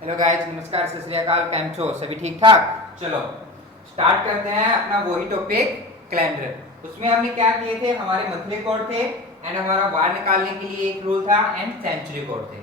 Hello guys, नमस्कार, सत श्री अकाल, कैम छो सभी ठीक ठाक। चलो स्टार्ट करते हैं अपना वही टॉपिक कैलेंडर। उसमें हमने क्या किए थे, हमारे मंथली कोड थे एंड हमारा वार निकालने के लिए एक रूल था एंड सेंचुरी कोड थे।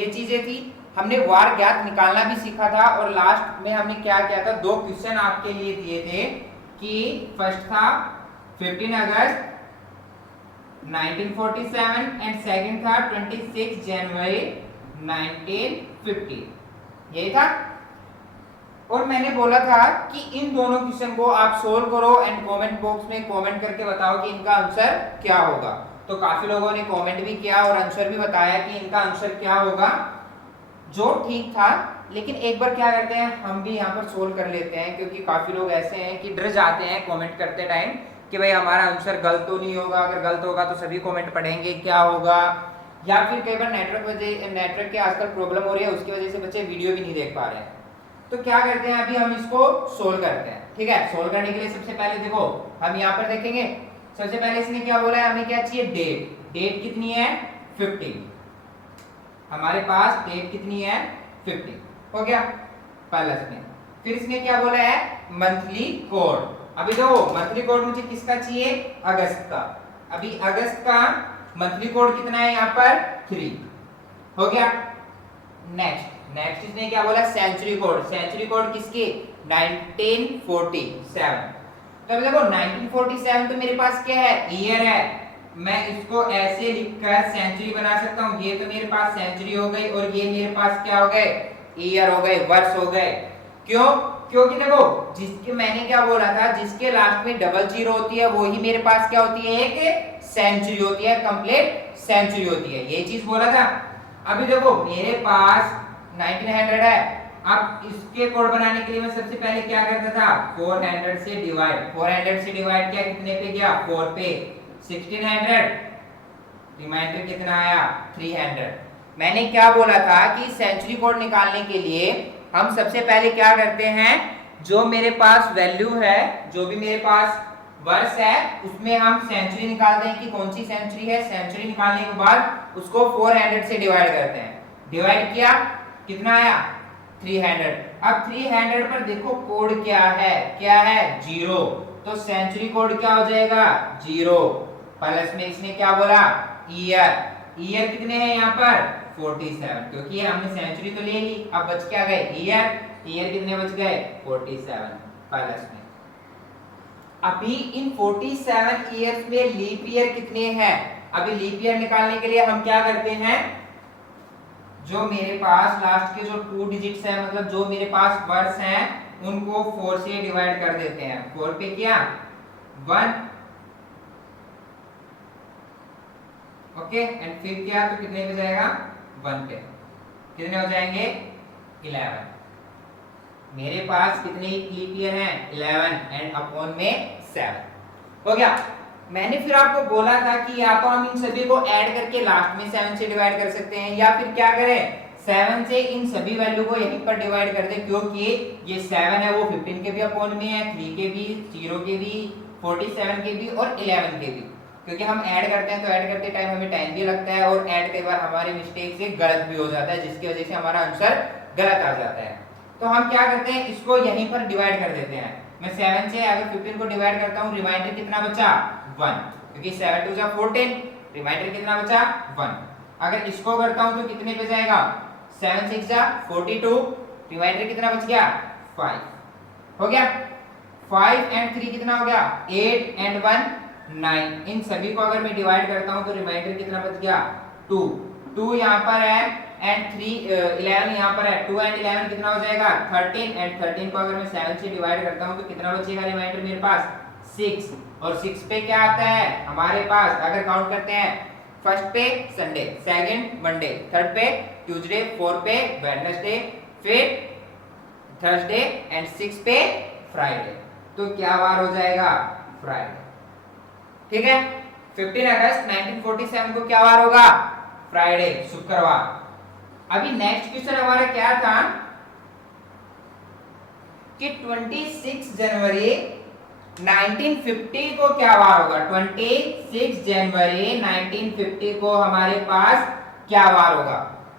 ये चीजें थी। हमने वार ज्ञात निकालना भी सीखा था और लास्ट में हमने क्या किया था, दो क्वेश्चन आपके लिए दिए थे कि फर्स्ट था 15 अगस्त 1947 एंड सेकंड था 26 जनवरी 1950। यही था। और मैंने बोला था कि इन दोनों क्वेश्चन को आप सोल्व करो एंड कमेंट बॉक्स में कमेंट करके बताओ कि इनका आंसर क्या होगा। तो काफी लोगों ने कमेंट भी किया और आंसर भी बताया कि इनका आंसर क्या होगा, जो ठीक था। लेकिन एक बार क्या करते हैं, हम भी यहाँ पर सोल्व कर लेते हैं, क्योंकि काफी लोग ऐसे हैं कि डर जाते हैं कमेंट करते टाइम कि भाई हमारा आंसर गलत तो नहीं होगा, अगर गलत होगा तो सभी कमेंट पढ़ेंगे क्या होगा, या फिर कई बार नेटवर्क की आजकल प्रॉब्लम हो रही है, उसकी वजह से बच्चे वीडियो भी नहीं देख पा रहे हैं। तो क्या करते हैं, अभी हम इसको सोल्व करते हैं। ठीक है, सोल्व करने के लिए सबसे पहले देखो हम यहाँ पर देखेंगे। सबसे पहले इसने क्या बोला है, हमें क्या चाहिए, डेट। डेट कितनी है, 15। हमारे पास डेट कितनी है, 15 हो गया प्लस में। फिर इसने क्या बोला है, मंथली कोड। अभी देखो मंथली कोड मुझे किसका चाहिए, अगस्त का। अभी अगस्त का मंथली कोड कितना है, यहाँ पर 3 हो गया। नेक्स्ट इसने क्या बोला, सेंचुरी कोड। सेंचुरी कोड किसकी, 1947। तो अभी देखो 1947 तो मेरे पास क्या है, ईयर है। मैं इसको ऐसे लिखकर सेंचुरी बना सकता हूँ। ये तो मेरे पास सेंचुरी हो गई और ये मेरे पास क्या हो गए, ईयर हो गए, वर्ष हो गए। क्यों, क्योंकि देखो जिसके मैंने क्या बोला था, जिसके लास्ट में डबल जीरो होती है वही मेरे पास क्या होती है, एक सेंचुरी होती है, कंप्लीट सेंचुरी होती है। ये चीज बोला था। अभी देखो मेरे पास 1900 है। अब इसके कोड बनाने के लिए मैं सबसे पहले क्या करता था, 400 से डिवाइड। 400 से डिवाइड किया, कितने पे गया, 4 पे। 1600, रिमाइंडर कितना आया, 300। मैंने क्या बोला था कि सेंचुरी कोड निकालने के लिए हम सबसे पहले क्या करते हैं, जो मेरे पास वैल्यू है, जो भी मेरे पास वर्ष है, उसमें हम सेंचुरी निकालते हैं कि कौन सी सेंचुरी है। सेंचुरी निकालने के बाद उसको 400 से डिवाइड करते हैं। डिवाइड किया, कितना आया, 300। अब 300 पर देखो कोड क्या है, क्या है, 0। तो सेंचुरी कोड क्या हो जाएगा, 0। प्लस में इसने क्या बोला, ईयर। ईयर कितने हैं यहाँ पर, 47, क्योंकि हमने सेंचुरी तो ले ली। अब बच क्या गए, ईयर। ईयर कितने बच गए, 47 प्लस में। अभी इन 47 ईयर्स में लीप ईयर कितने हैं। अभी लीप ईयर निकालने के लिए हम क्या करते हैं, जो मेरे पास लास्ट के जो 2 डिजिट्स है, मतलब जो मेरे पास वर्ष हैं, उनको 4 से डिवाइड कर देते हैं। 4 पे क्या, 1, ओके, एंड फिर क्या, तो कितने पे जाएगा, 1 पे। कितने हो जाएंगे, 11। मेरे पास कितने लीप ईयर हैं, 11 एंड अपॉन में 7 हो गया। मैंने फिर आपको बोला था कि या तो हम इन सभी को ऐड करके लास्ट में 7 से डिवाइड कर सकते हैं, या फिर क्या करें, 7 से इन सभी वैल्यू को यहीं पर डिवाइड कर दें, क्योंकि ये 7 है वो 15 के भी अपॉन में है, 3 के भी, 0 के भी, 47 के भी और 11 के भी। क्योंकि हम ऐड करते हैं तो ऐड करते टाइम हमें टाइम भी लगता है, और ऐड कई बार हमारे मिस्टेक से गलत भी हो जाता है, जिसकी वजह से हमारा आंसर गलत आ जाता है। तो हम क्या करते हैं, इसको यहीं पर डिवाइड कर देते हैं। मैं 7 से अगर 15 को डिवाइड करता हूं, रिमाइंडर कितना बचा, 1, क्योंकि 7 2 14, रिमाइंडर कितना बचा, 1। अगर इसको करता हूं तो कितने पे जाएगा, 7 6 42, रिमाइंडर कितना बच गया, 5 हो गया। 5 एंड 3 कितना हो गया, 8 एंड 1 9। इन सभी को अगर मैं डिवाइड करता हूं तो रिमाइंडर कितना बच गया, 2 यहाँ पर है एंड 3 11 यहाँ पर है। 2 एंड 11 कितना हो जाएगा, 13 एंड 13 को अगर मैं 7 से डिवाइड करता हूं तो कितना बचेगा रिमाइंडर मेरे पास, 6। और 6 पे क्या आता है हमारे पास, अगर काउंट करते हैं, फर्स्ट पे संडे, सेकंड मंडे, थर्ड पे ट्यूसडे, फोर्थ पे वेडनेसडे, फिर थर्सडे एंड 6 पे फ्राइडे। तो क्या वार हो जाएगा, फ्राइडे। ठीक है, 15 अगस्त 1947 को क्या वार होगा, फ्राइडे, शुक्रवार। अभी नेक्स्ट क्वेश्चन हमारा क्या था कि 26 जनवरी 1950 को क्या वार होगा। 26 जनवरी 1950 को हमारे पास क्या वार होगा।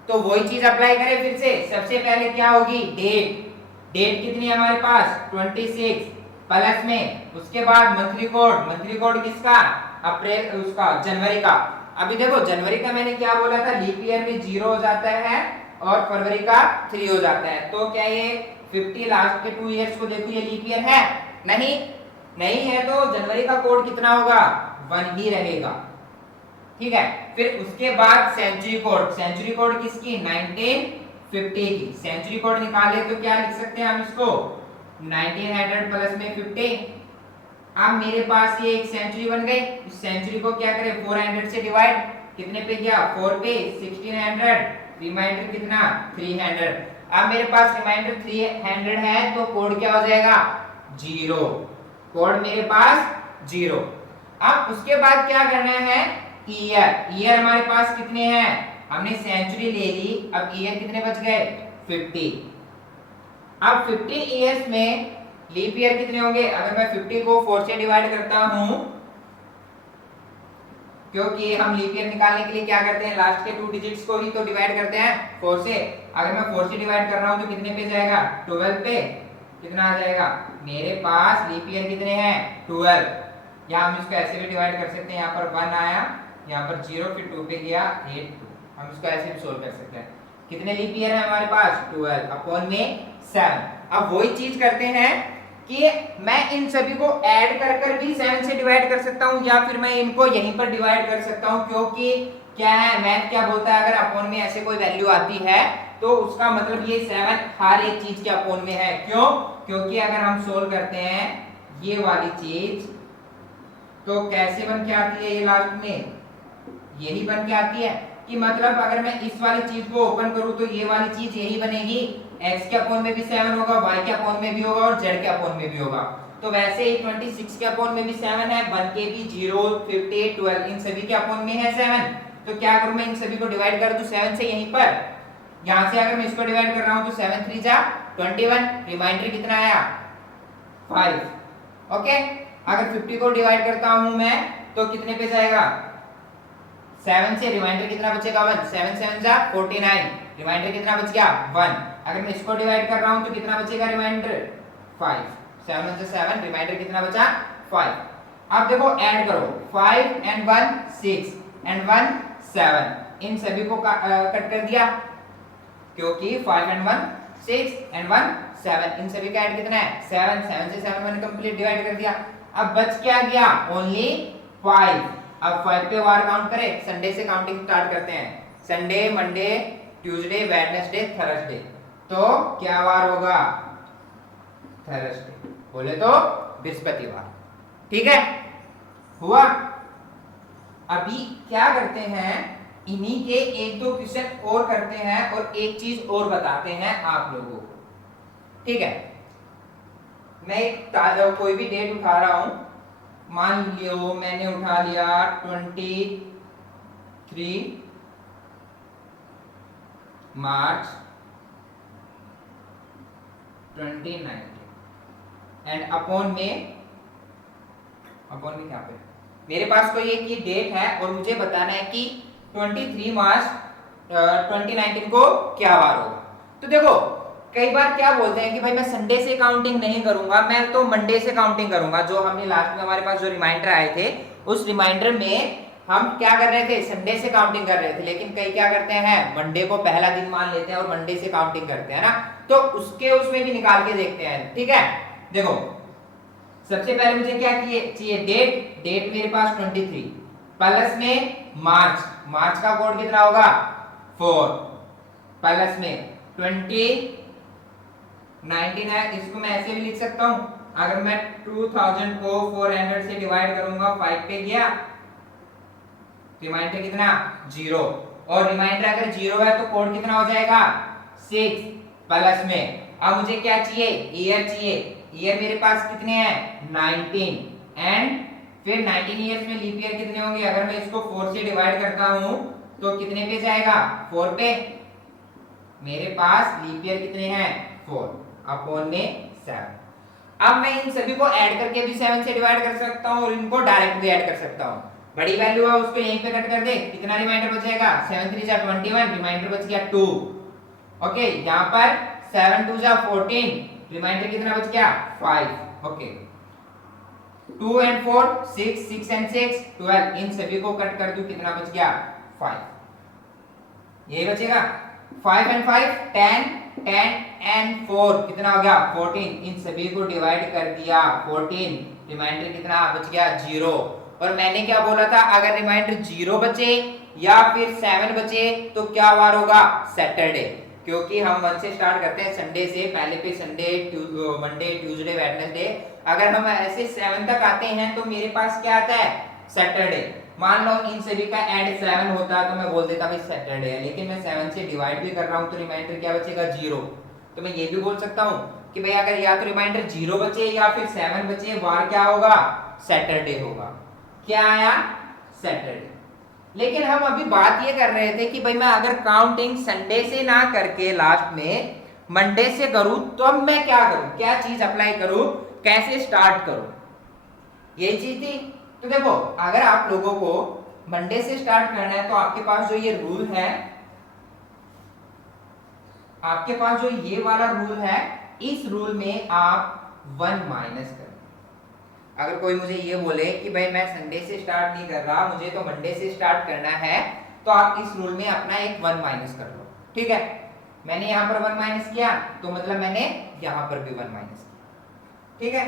तो वही चीज अप्लाई करें फिर से। सबसे पहले क्या होगी, डेट। डेट कितनी है हमारे पास 26 प्लस में, उसके बाद मंथली कोड। मंथली कोड किसका, अप्रैल उसका जनवरी का। अभी देखो जनवरी का मैंने क्या बोला था, लीप ईयर में 0 हो जाता है और फरवरी का 3 हो जाता है। तो क्या ये 50 लास्ट के 2 इयर्स को देखो ये लीप ईयर है, नहीं नहीं है, तो जनवरी का कोड कितना होगा 1 ही रहेगा। ठीक है, फिर उसके बाद सेंचुरी कोड। सेंचुरी कोड किसकी 1950 की। सेंचुरी कोड निकाले तो क्या लिख सकते हैं हम इसको 1900 प्लस में 50। अब मेरे पास ये एक सेंचुरी बन गई। इस सेंचुरी को क्या करें 400 से डिवाइड, कितने पे गया 4 पे 1600, रिमाइंडर कितना 300। अब मेरे पास रिमाइंडर 300 है तो कोड क्या हो जाएगा 0। कोड मेरे पास 0। अब उसके बाद क्या करना है ईयर। ईयर हमारे पास कितने हैं, हमने सेंचुरी ले ली, अब ईयर कितने बच गए 50। अब 15 ईयर्स में लीप ईयर कितने होंगे, अगर मैं 50 को 4 से डिवाइड करता हूं, क्योंकि हम लीप ईयर निकालने के लिए क्या करते हैं लास्ट के 2 डिजिट्स को ही तो डिवाइड करते हैं 4 से। अगर मैं 4 से डिवाइड कर रहा हूं तो कितने पे जाएगा 12 पे, कितना आ जाएगा मेरे पास लीप ईयर कितने हैं 12। या हम इसको ऐसे भी डिवाइड कर सकते हैं, यहाँ पर 1 आया, यहाँ पर 0, फिर 2 पे गया 8 2। हम इसको ऐसे भी सोल्व कर सकते हैं। कितने लीप ईयर है हमारे पास 12 अपॉन में 7। अब वही चीज करते हैं कि मैं इन सभी को ऐड कर कर भी 7 से डिवाइड कर सकता हूं, या फिर मैं इनको यहीं पर डिवाइड कर सकता हूं, क्योंकि क्या है मैथ क्या बोलता है, अगर अपॉन में ऐसे कोई वैल्यू आती है तो उसका मतलब ये 7 हर एक चीज के अपॉन में है। क्यों, क्योंकि अगर हम सोल्व करते हैं ये वाली चीज तो कैसे बन के आती है, ये लास्ट में यही बन के आती है कि मतलब अगर मैं इस वाली चीज को ओपन करूं तो ये वाली चीज यही बनेगी, x के अपॉन में भी 7 होगा, y के अपॉन में भी होगा और z के अपॉन में भी होगा। तो वैसे ही 26 के अपॉन में भी 7 है, 1 के भी 0 50 12 इन सभी के अपॉन में है 7। तो क्या करूं मैं इन सभी को डिवाइड कर दूं 7 से यहीं पर। यहां से अगर मैं इसको डिवाइड कर रहा हूं तो 7 3 जा 21, रिमाइंडर कितना आया 5। ओके, अगर 50 को डिवाइड करता हूं मैं तो कितने पे जाएगा 7 से, रिमाइंडर कितना बचेगा 1, 7 7 जा 49, रिमाइंडर कितना बच गया 1। अगर मैं इसको डिवाइड कर रहा हूं तो कितना बचेगा रिमाइंडर 5, 7 1 7, रिमाइंडर कितना बचा 5। अब देखो ऐड करो 5 and 1 6 and 1 7, इन सभी को कट कर दिया क्योंकि 5 and 1 6 and 1 7, इन सभी का ऐड कितना है 7, 7 से 7 मैंने कंप्लीट डिवाइड कर दिया। अब बच क्या गया ओनली 5। अब 5 पे वार काउंट करें, संडे से काउंटिंग स्टार्ट करते हैं, Sunday Monday Tuesday Wednesday Thursday, तो क्या वार होगा थर्सडे, बोले तो बृहस्पतिवार। ठीक है हुआ। अभी क्या करते हैं इन्हीं के 1-2 क्वेश्चन और करते हैं और एक चीज और बताते हैं आप लोगों को। ठीक है, मैं एक कोई भी डेट उठा रहा हूं, मान लियो मैंने उठा लिया 23 मार्च 2019 एंड अपॉन में क्या पे मेरे पास कोई एक ये डेट है और मुझे बताना है कि 23 मार्च 2019 को क्या वार होगा। तो देखो कई बार क्या बोलते हैं कि भाई मैं संडे से काउंटिंग नहीं करूंगा, मैं तो मंडे से काउंटिंग करूंगा। जो हमने लास्ट में हमारे पास जो रिमाइंडर आए थे उस रिमाइंडर में हम क्या कर रहे थे संडे से काउंटिंग कर रहे थे, लेकिन कई क्या करते हैं मंडे को पहला दिन मान लेते हैं और मंडे से काउंटिंग करते हैं ना, तो उसमें भी निकाल के देखते हैं। ठीक है देखो सबसे पहले मुझे क्या चाहिए डेट मेरे पास 23 प्लस में मार्च का कोड कितना होगा 4 प्लस में 99, इसको मैं ऐसे भी लिख सकता हूं, अगर मैं 2000 को 400 से डिवाइड करूंगा 5 पे गया, रिमाइंडर कितना 0, और रिमाइंडर अगर 0 है तो कोड कितना हो जाएगा 6 प्लस में। अब मुझे क्या चाहिए ईयर चाहिए, ईयर मेरे पास कितने हैं 19 एंड फिर 19 ईयर्स में लीप ईयर कितने होंगे, अगर मैं इसको 4 से डिवाइड करता हूं तो कितने पे जाएगा 4 पे, मेरे पास लीप ईयर कितने हैं 4 अपॉन में 7। अब मैं इन सभी को ऐड करके भी 7 से डिवाइड कर सकता हूं और इनको डायरेक्ट भी ऐड कर सकता हूं। बड़ी वैल्यू है उसको यहीं पे कट कर दे, कितना रिमाइंडर बचेगा 7 3 जा 21, रिमाइंडर बच गया 2। ओके, यहाँ पर 7 2 जा 14, रिमाइंडर कितना बच गया 5। ओके, 2 and 4 6 6 and 6 12, इन सभी को कट कर दूं, कितना बच गया 5, यही बचेगा। 5 and 5 10, 10 and 4 कितना हो गया 14, इन सभी को डिवाइड कर दिया 14, रिमाइंडर कितना बच गया 0। और मैंने क्या बोला था, अगर रिमाइंडर 0 बचे या फिर 7 बचे तो क्या वार होगा सैटरडे, क्योंकि हम 1 से स्टार्ट करते हैं संडे से, पहले पे संडे मंडे ट्यूसडे वेडनेसडे, अगर हम ऐसे 7 तक आते हैं तो मेरे पास क्या आता है सैटरडे। मान लो इन सभी का ऐड 7 होता तो मैं बोल देता भाई सैटरडे है, लेकिन मैं 7 से डिवाइड भी कर रहा हूं तो रिमाइंडर क्या बचेगा 0। तो मैं ये भी बोल सकता हूं कि भाई अगर या तो रिमाइंडर 0 बचे या फिर 7 बचे, वार क्या होगा सैटरडे होगा। क्या आया सैटरडे। लेकिन हम अभी बात ये कर रहे थे कि भाई मैं अगर काउंटिंग संडे से ना करके लास्ट में मंडे से करूं तो अब मैं क्या करूं, क्या चीज अप्लाई करूं, कैसे स्टार्ट करूं, यही चीज थी। तो देखो अगर आप लोगों को मंडे से स्टार्ट करना है तो आपके पास जो ये रूल है, आपके पास जो ये वाला रूल है, इस रूल में आप 1 माइनस करें। अगर कोई मुझे ये बोले कि भाई मैं संडे से स्टार्ट नहीं कर रहा, मुझे तो मंडे से स्टार्ट करना है, तो आप इस रूल में अपना एक 1 माइनस कर लो। ठीक है, मैंने यहां पर 1 माइनस किया तो मतलब मैंने यहां पर भी 1 माइनस किया। ठीक है,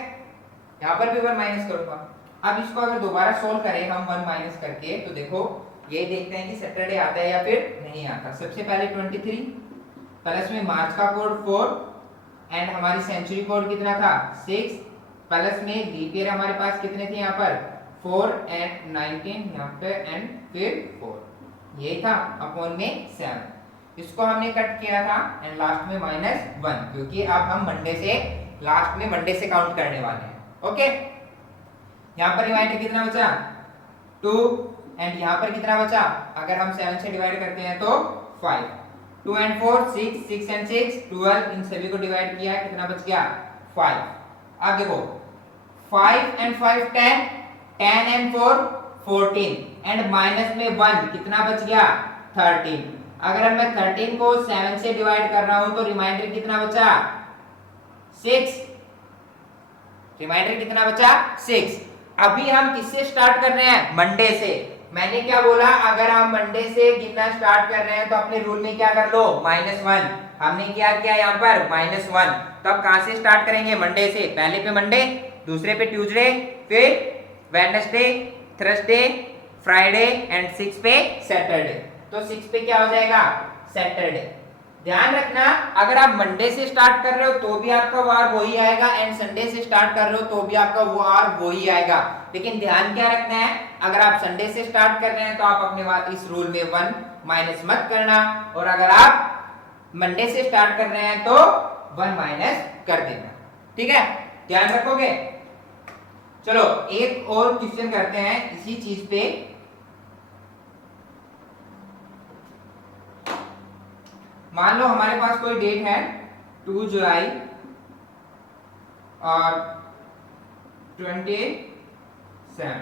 यहां पर भी 1 माइनस करूंगा। अब इसको अगर दोबारा सोल्व करें हम 1 माइनस करके, तो देखो ये देखते हैं कि सैटरडे आता है या फिर नहीं आता। सबसे पहले 23 प्लस में मार्च का कोड 4 एंड हमारी सेंचुरी कोड कितना था 6, प्लस में लीप ईयर हमारे पास कितने थे यहाँ पर 4 एंड 19 यहाँ पे एंड फिर 4, ये था अपॉन में 7, इसको हमने कट किया था एंड लास्ट में -1, क्योंकि अब हम मंडे से लास्ट में मंडे से काउंट करने वाले हैं। ओके, यहाँ पर रिमाइंडर कितना बचा 2 एंड यहाँ पर कितना बचा, अगर हम 7 से डिवाइड करते हैं तो 5, 2 and 4 6 6 and 6 12, इन सभी को डिवाइड किया कितना बच गया 5। अब देखो 5 and 5 10, 10 and 4 14 एंड माइनस में 1 कितना बच गया 13। अगर मैं 13 को 7 से डिवाइड कर रहा हूं तो रिमाइंडर कितना बचा 6, रिमाइंडर कितना बचा 6। अभी हम किससे स्टार्ट कर रहे हैं मंडे से। मैंने क्या बोला, अगर हम मंडे से गिनना स्टार्ट कर रहे हैं तो अपने रूल में क्या कर लो -1, हमने क्या किया यहाँ पर -1। तो अब कहां से स्टार्ट करेंगे मंडे से, पहले पे मंडे, दूसरे पे ट्यूसडे, फिर वेडनेसडे, थर्सडे, फ्राइडे एंड 6 पे सैटरडे। तो 6 पे क्या हो जाएगा सैटरडे। ध्यान रखना अगर आप मंडे से स्टार्ट कर रहे हो तो भी आपका वार वही आएगा एंड संडे से स्टार्ट कर रहे हो तो भी आपका वार वही आएगा। लेकिन ध्यान क्या रखना है, अगर आप संडे से स्टार्ट कर रहे हैं तो आप अपने वार इस रूल में 1 माइनस मत करना, और अगर आप मंडे से स्टार्ट कर रहे हैं तो 1 माइनस कर देना। ठीक है, ध्यान रखोगे। चलो एक और क्वेश्चन करते हैं इसी चीज पे। मान लो हमारे पास कोई डेट है 2 जुलाई और 27,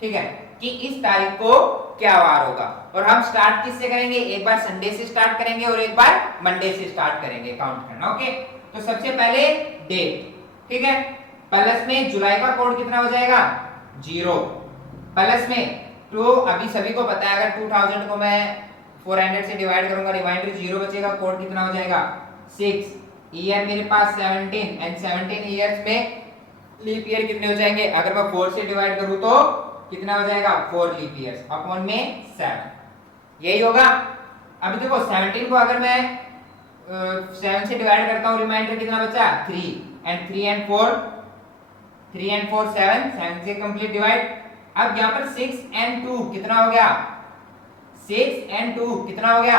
ठीक है, कि इस तारीख को क्या वार होगा, और हम स्टार्ट किससे करेंगे, एक बार संडे से स्टार्ट करेंगे और एक बार मंडे से स्टार्ट करेंगे काउंट करना। ओके, तो सबसे पहले डेट, ठीक है, प्लस में जुलाई का कोड कितना हो जाएगा 0, प्लस में 2, अभी सभी को पता है अगर 2000 को मैं 400 से डिवाइड करूंगा रिमाइंडर 0 बचेगा, कोड कितना हो जाएगा 6, ईयर मेरे पास 17 एंड 17 ईयर्स में लीप ईयर कितने हो जाएंगे, अगर मैं 4 से डिवाइड करूं तो कितना हो जाएगा 4 लीप ईयर्स अपॉन में 7, यही होगा। अभी देखो 17 को अगर मैं 7 से डिवाइड करता हूं रिमाइंडर कितना बचा 3 एंड 3 and 4 7, 7 से कंप्लीट डिवाइड। अब यहां पर 6 and 2 कितना हो गया 6 and 2 कितना हो गया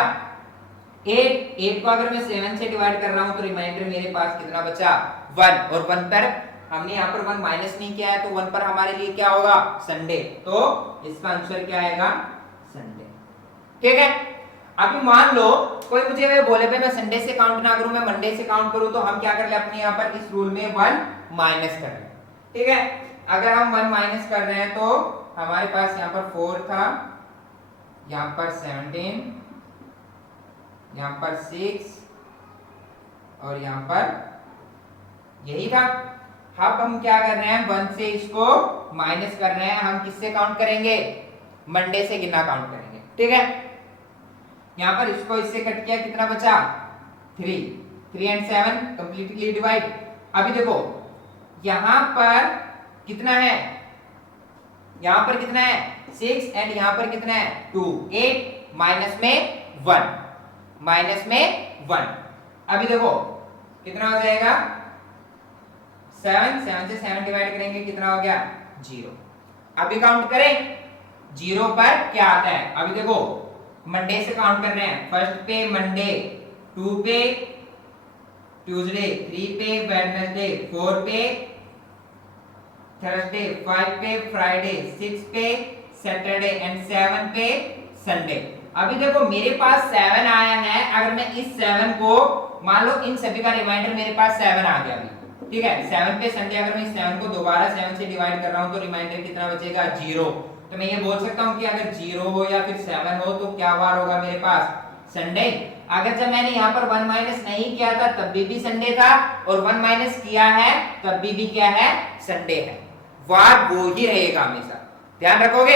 8 को अगर मैं 7 से डिवाइड कर रहा हूं तो रिमाइंडर मेरे पास कितना बचा 1, और 1 पर हमने यहाँ पर 1 माइनस नहीं किया है तो 1 पर हमारे लिए क्या होगा संडे, तो इसका आंसर क्या आएगा संडे। ठीक है, अभी मान लो कोई मुझे बोले भाई मैं संडे से काउंट ना करूं, मैं मंडे से काउंट करूं, तो हम क्या कर ले अपने यहाँ पर इस रूल में 1 माइनस कर ले। ठीक है, अगर हम 1 माइनस कर रहे हैं तो हमारे पास यहाँ पर 4 था, यहाँ पर 17, यहाँ पर 6 और यहाँ पर यही था। अब हम क्या कर रहे हैं, 1 से इसको माइनस कर रहे हैं। हम किससे काउंट करेंगे, मंडे से गिनना काउंट करेंगे, ठीक है। यहाँ पर इसको इससे कट किया, कितना बचा 3, 3 and 7 कंप्लीटली डिवाइड। अभी देखो यहाँ पर कितना है, यहाँ पर कितना है 6 एंड यहाँ पर कितना है 2, 8 माइनस में 1, माइनस में 1। अभी देखो कितना हो जाएगा 7, 7 से 7 डिवाइड करेंगे, कितना हो गया 0। अभी काउंट करें 0 पर क्या आता है। अभी देखो मंडे से काउंट कर रहे हैं, फर्स्ट पे मंडे, 2 पे ट्यूसडे, 3 पे वेडनेसडे, 4 पे थर्सडे, 5 पे फ्राइडे, 6 पे सैटरडे एंड 7 पे संडे। अभी देखो मेरे पास 7 आया है। अगर मैं इस 7 को मान लो इन सभी का रिमाइंडर मेरे पास 7 आ गया अभी, ठीक है। 7 पे संडे, अगर मैं इस 7 को दोबारा 7 से डिवाइड कर रहा हूं तो रिमाइंडर कितना बचेगा 0। तो मैं ये बोल सकता हूं कि अगर 0 हो या फिर 7 हो तो क्या वार होगा मेरे पास, संडे। अगर जब मैंने यहाँ पर 1 माइनस नहीं किया था तब भी संडे था, और 1 माइनस किया है तब भी क्या है, संडे है। वार वो ही रहेगा हमेशा, ध्यान रखोगे।